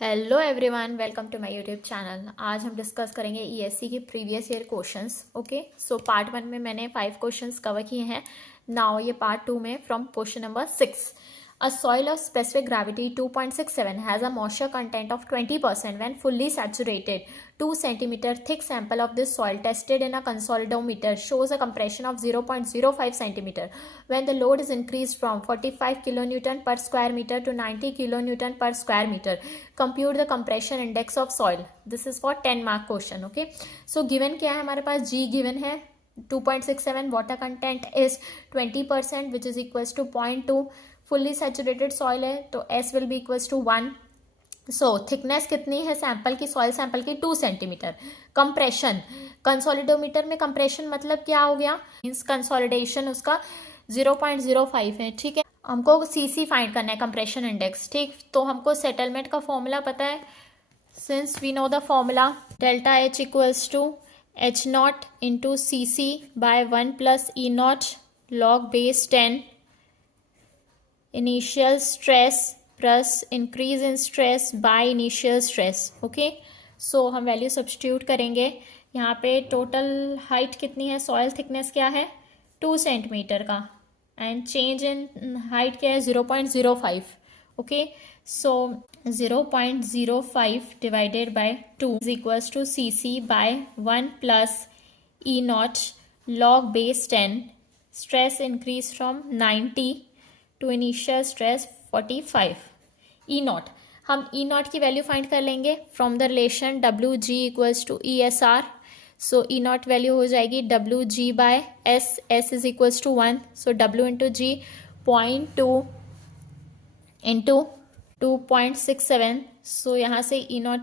Hello everyone, welcome to my YouTube channel. आज हम discuss करेंगे ईएससी की previous year questions. Okay, so part 1 में मैंने 5 क्वेश्चंस कवर किए हैं। नाउ ये पार्ट 2 में from question number 6। A soil of specific gravity 2.67 has a moisture content of 20% when fully saturated. 2 centimeter thick sample of this soil tested in a consolidometer shows a compression of 0.05 centimeter when the load is increased from 45 kilonewton per square meter to 90 kilonewton per square meter. Compute the compression index of soil. This is for 10 mark question. Okay, so given क्या है हमारे पास, G given है 2.67, water content is 20% which is equals to 0.2. Fully saturated soil है तो S will be equals to 1. So thickness कितनी है sample की, soil sample की 2 सेंटीमीटर. कंप्रेशन, कंसोलिडोमीटर में कंप्रेशन मतलब क्या हो गया, मीन्स कंसोलिडेशन उसका 0.05 है. ठीक है, हमको सीसी फाइंड करना है, कंप्रेशन इंडेक्स. ठीक, तो हमको सेटलमेंट का फॉर्मूला पता है. Since we know the formula, delta H equals to H naught into CC by 1 plus E naught log base 10 initial stress plus increase in stress by initial stress. Okay, so हम value substitute करेंगे. यहाँ पे total height कितनी है, soil thickness क्या है 2 centimetre का, and change in height क्या है 0.05. Okay, so 0.05 divided by 2 is equals to CC by 1 plus E naught log base 10. Stress increase from 90 to initial stress 45. E naught, हम E naught की value find कर लेंगे from the relation WG equals to ESR. So E naught value हो जाएगी WG by S. S is equals to 1. So W into G 0.2 into 2.67. So यहाँ से ई not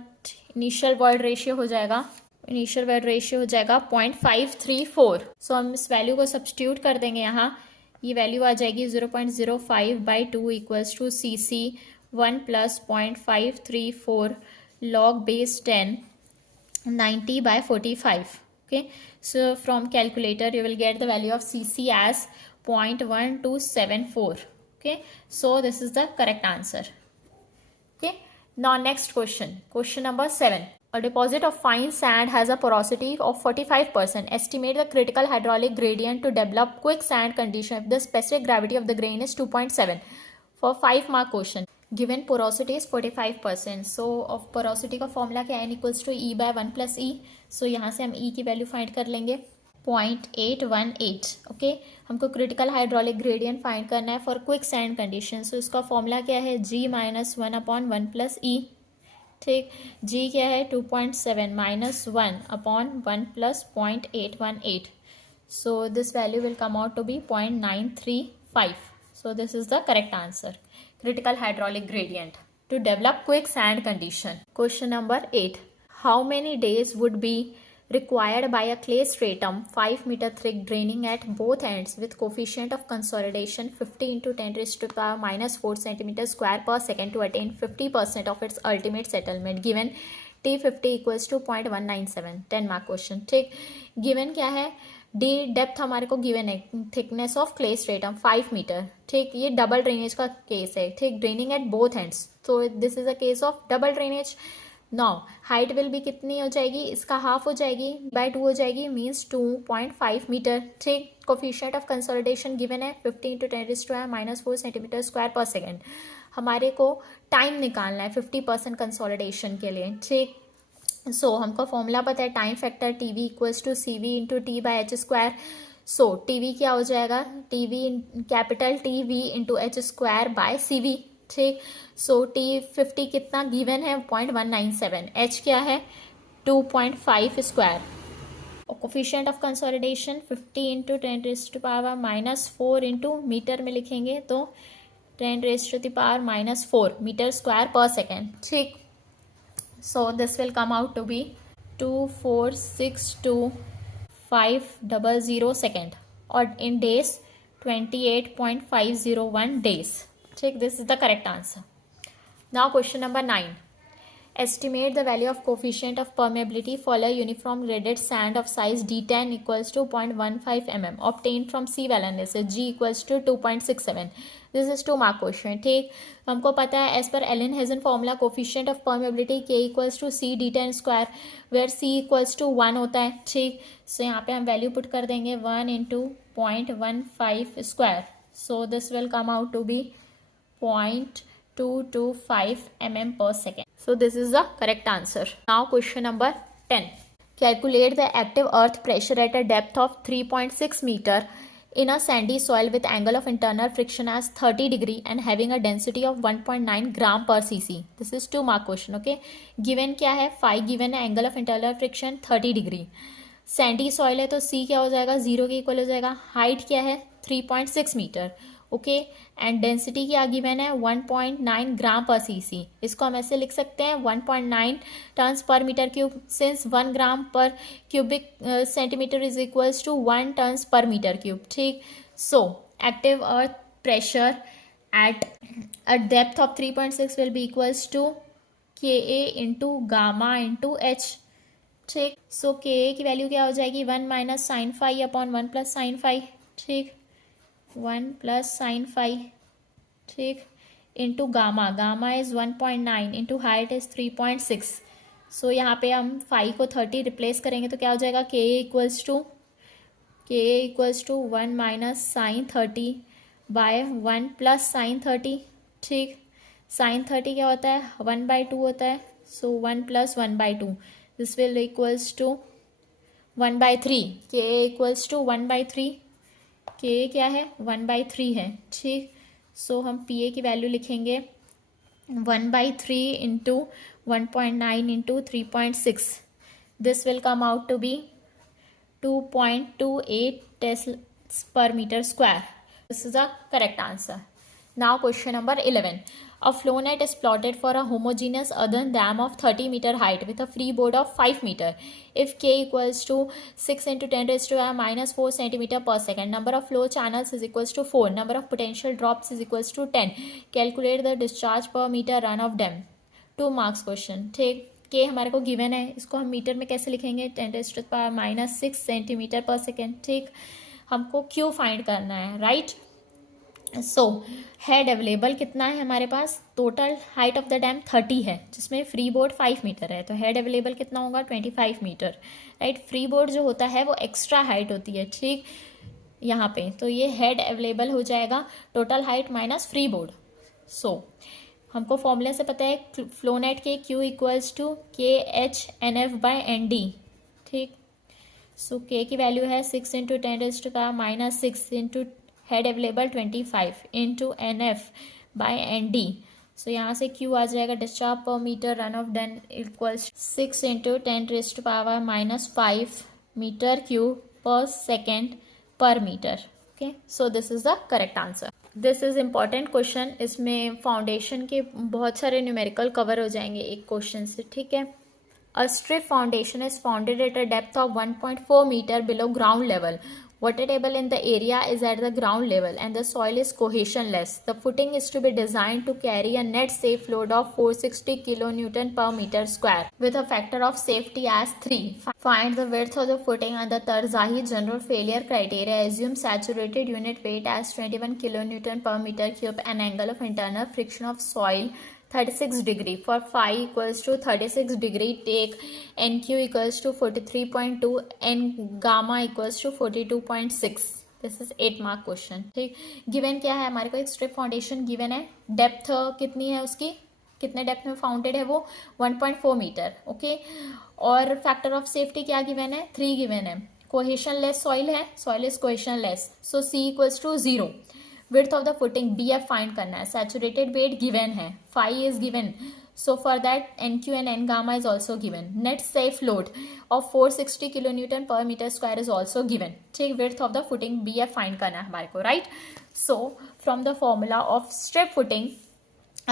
initial void ratio हो जाएगा, 0.534. सो हम इस वैल्यू को सब्सटीट्यूट कर देंगे. यहाँ ये वैल्यू आ जाएगी 0.05 by 2 equals to CC 1 plus 0.534 log base 10 90 by 45. Okay, so from calculator you will get the value of CC as 0.1274. Okay, so this is the correct answer. Okay, now next question number 7. A deposit of fine sand has a porosity of 45%. Estimate the critical hydraulic gradient to develop quicksand condition if the specific gravity of the grain is 2.7. For 5 mark question, given porosity is 45%. So of porosity का formula क्या है, n equals to E by 1 plus E. So यहाँ से हम E की value find कर लेंगे 0.818. Okay, हमको क्रिटिकल हाइड्रोलिक ग्रेडियंट फाइंड करना है for quick sand condition. So इसका फॉर्मूला क्या है, G minus 1 upon 1 plus E. ठीक, G क्या है 2.7 minus 1 upon 1 plus 0.818. So this value will come out to be 0.935. So this is the correct answer, critical hydraulic gradient to develop quick sand condition. Question number 8. How many days would be required by a clay stratum 5 meter thick draining at both ends with coefficient of consolidation 50 into 10 raised to the power minus 4 centimeter square per second to attain 50% of its ultimate settlement. Given T50 equals to 0.197. 10 mark question. ठीक, given क्या है, D depth हमारे को given है, thickness of clay stratum 5 metre. ठीक, ये double drainage का case है. ठीक, ड्रेनिंग एट बोथ एंड्स, तो this is a case of double drainage. Now height will भी कितनी हो जाएगी, इसका हाफ हो जाएगी, बाय 2 हो जाएगी, मीन्स 2.5 मीटर. ठीक, कोफिशिएंट ऑफ कंसोलिडेशन गिवन है 50 इंटू 10 माइनस 4 सेंटीमीटर स्क्वायर पर सेकेंड. हमारे को टाइम निकालना है 50% कंसोलिडेशन के लिए. ठीक, सो हमको फॉर्मूला पता है, time factor TV equals to CV into T by H square. So TV क्या हो जाएगा, TV capital TV into H square by CV. ठीक, सो T50 कितना गिवन है 0.197. H क्या है 2.5 स्क्वायर. और coefficient of consolidation 50 into 10 raise to power minus 4 into metre में लिखेंगे तो 10 raise to the power minus 4 metre square पर सेकेंड. ठीक, so this will come out to be 2462500 second और इन डेज 28.501 डेज. ठीक, this is the correct answer. Now question number 9. Estimate the value of coefficient of permeability for a uniform graded sand of size D10 equals to 0.15 mm obtained from C well analysis G equals to 2.67. This is 2 mark question. ठीक, हमको पता है as पर Allen Hazen formula coefficient of permeability K equals to C D10 square where C equals to 1 होता है. ठीक, सो यहाँ पे हम वैल्यू पुट कर देंगे 1 into 0.15 square. So this will come out to be 0.225 mm per second. So this is the correct answer. Now question number 10. Calculate the active earth pressure at a depth of 3.6 meter in a sandy soil with angle of internal friction as 30 degree and having a density of 1.9 gram per cc. This is 2 mark question. Okay. Given क्या है, phi given है, angle of internal friction 30 degree. Sandy soil है तो c क्या हो जाएगा, 0 के equal हो जाएगा. Height क्या है, 3.6 मीटर. ओके, एंड डेंसिटी क्या गिवन है, 1.9 ग्राम पर सीसी. इसको हम ऐसे लिख सकते हैं 1.9 टन्स पर मीटर क्यूब, सिंस 1 ग्राम पर cubic centimetre is equals to 1 tons पर मीटर क्यूब. ठीक, so active earth pressure at a depth of 3.6 will be equals to KA into gamma into H. ठीक, सो KA की value क्या हो जाएगी, 1 minus sine phi upon 1 plus sine phi. ठीक, 1 plus sine phi. ठीक, into gamma, gamma is 1.9 into height is 3.6. So यहाँ पे हम फाई को 30 रिप्लेस करेंगे तो क्या हो जाएगा, K equals to 1 minus sine 30 by 1 plus sine 30. ठीक, साइन 30 क्या होता है, 1/2 होता है. So 1 plus 1/2, this will equals to 1/3. K equals to 1/3. के क्या है, 1/3 है. ठीक, सो हम पी ए की वैल्यू लिखेंगे 1/3 into 1.9 into 3.6. This will come out to be 2.28 tesla per metre square. This is the correct answer. Now question number 11. A flow net is plotted for a homogeneous earthen dam of 30 meter height with a freeboard of 5 meter. If K equals to 6 into 10 raised to minus 4 centimeter per second. Number of flow channels is equals to 4. Number of potential drops is equals to 10. Calculate the discharge per meter run of dam. 2 marks question. ठीक, K हमारे को given है, इसको हम metre में कैसे लिखेंगे, 10 raised to minus 6 centimetre पर सेकेंड. ठीक, हमको Q फाइंड करना है, राइट. सो हेड अवेलेबल कितना है हमारे पास, total height of the dam 30 है जिसमें फ्री बोर्ड 5 मीटर है, तो हेड अवेलेबल कितना होगा, 25 मीटर. राइट, फ्री बोर्ड जो होता है वो एक्स्ट्रा हाइट होती है. ठीक, यहाँ पे तो ये हेड अवेलेबल हो जाएगा total height minus free board. So हमको फॉर्मूले से पता है फ्लो नेट के Q इक्वल्स टू KH/NF/ND. ठीक, सो K की वैल्यू है 6 into 10 raised to power minus 6 into head available 25 into NF/ND. So यहाँ से Q आ जाएगा, डिस्चार्ज पर metre run of dam equals 6 into 10 raised to power minus 5 metre cube पर second पर metre. Okay, so this is the correct answer. This is important question, इसमें foundation के बहुत सारे न्यूमेरिकल कवर हो जाएंगे एक क्वेश्चन से. ठीक है. A strip foundation is founded at a depth of 1.4 meter below ground level. Water table in the area is at the ground level and the soil is cohesionless. The footing is to be designed to carry a net safe load of 460 kilonewton per meter square with a factor of safety as 3. Find the width of the footing and the Tarzahi general failure criteria. Assume saturated unit weight as 21 kilonewton per meter cube and angle of internal friction of soil 36 degree. For phi equals to 36 degree, take NQ equals to 43.2 and gamma equals to 42.6. This is 8 mark question. ठीक, given क्या है हमारे को, एक strip foundation given है, depth कितनी है उसकी, कितने डेप्थ में फाउंडेड है वो, 1.4 मीटर. ओके, और फैक्टर ऑफ सेफ्टी क्या गिवन है, 3 गिवन है. कोहेशन लेस सॉइल है, soil is cohesion less, so C equals to 0. Width of the footing BF find करना है. सैचुरेटेड वेट गिवन है, phi is given, so for that NQ and N gamma is also given. Net safe load of 460 kilonewton per meter square is also given. ठीक, width of the footing BF find करना है हमारे को, right? So from the formula of strip footing,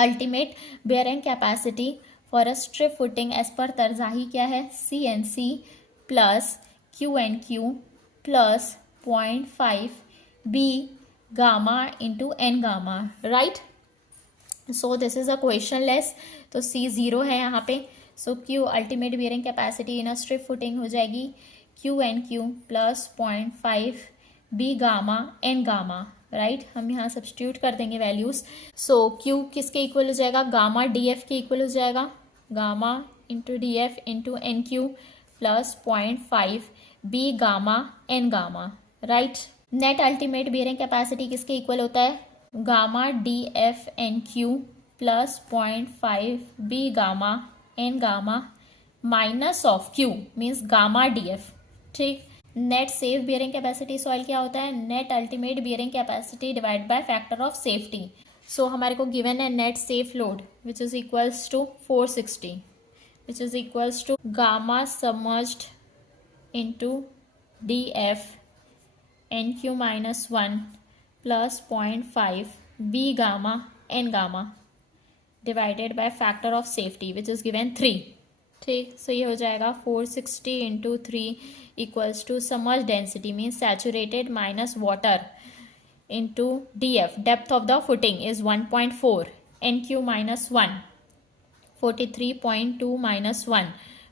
ultimate bearing capacity for a strip footing as per Tarzahi क्या है, CNC plus QNQ plus 0.5 B gamma into N gamma, right? So this is a cohesionless, तो C 0 है यहाँ पे. So Q ultimate bearing capacity in a strip footing हो जाएगी Q N Q plus 0.5 B gamma N gamma, right. हम यहाँ substitute कर देंगे वैल्यूज। सो क्यू किसके इक्वल हो जाएगा, गामा डी एफ के इक्वल हो जाएगा, gamma into D F into N Q plus 0.5 B gamma N gamma, right. Net ultimate bearing capacity किसके इक्वल होता है, gamma D F N Q plus 0.5 B gamma N gamma minus of Q means gamma D F, ठीक। Net safe bearing capacity soil क्या होता है, net ultimate bearing capacity divide by factor of safety. So हमारे को given है net safe load which is equals to 460 which is equals to gamma submerged into D F N Q minus 1 plus 0.5 B gamma N gamma divided by factor of safety which is given 3, ठीक। So ये हो जाएगा 460 into 3 equals to submerged density means saturated minus water into D F, depth of the footing is 1.4, N Q minus 1 43.2 minus 1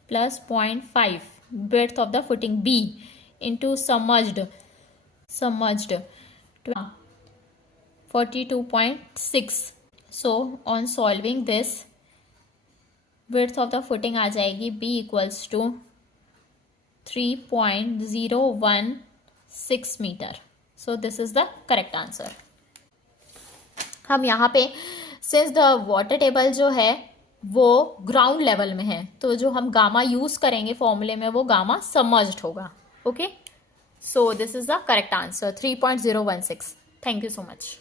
plus 0.5 breadth of the footing B into submerged 42.6. So on solving this width of the footing आ जाएगी B equals to 3.016 meter. So this is the correct answer. हम यहाँ पे since the water table जो है वो ground level में है तो जो हम गामा यूज करेंगे फॉर्मूले में वो गामा सबमर्ज्ड होगा, okay. So this is the correct answer 3.016. Thank you so much.